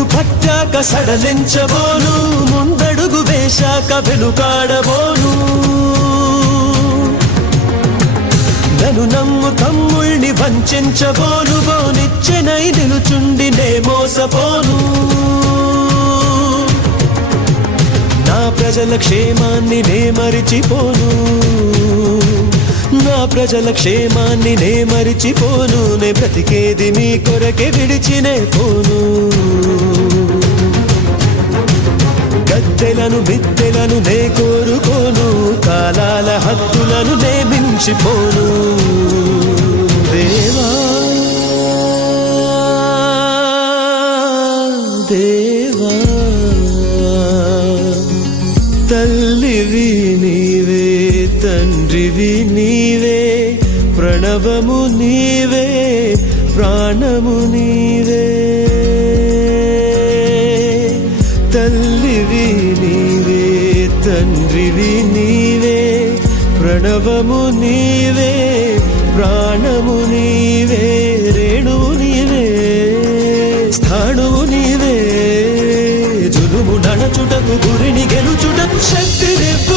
పట్టాక సడలించబోను, ముందడుగు వేశాక వెనుకాడబోను. నన్ను నమ్ము తమ్ముళ్ళని వంచబోను, నిచ్చెనై నిలుచుండి నే మోసపోను. నా ప్రజల క్షేమాన్ని నే మరిచిపోను, నా ప్రజల క్షేమాన్ని నే మరిచిపోను. నే బ్రతికేది మీ కొరకే విడిచినే పోను. గద్దెలను మిద్దెలను నే కోరుకోను, కాలాల హద్దులను నే మించిపోను. దేవా దేవా తల్లివి నీవే, తండ్రివి నీవే, ప్రణవము నీవే, ప్రాణము నీవే. తల్లివి నీవే, తండ్రివి నీవే, ప్రణవము నీవే, ప్రాణము నీవే. రేణువు నీవే, స్థాణువు నీవే, జులుము నడచుటకు గురిని గెలుచుటకు శక్తినివ్వు.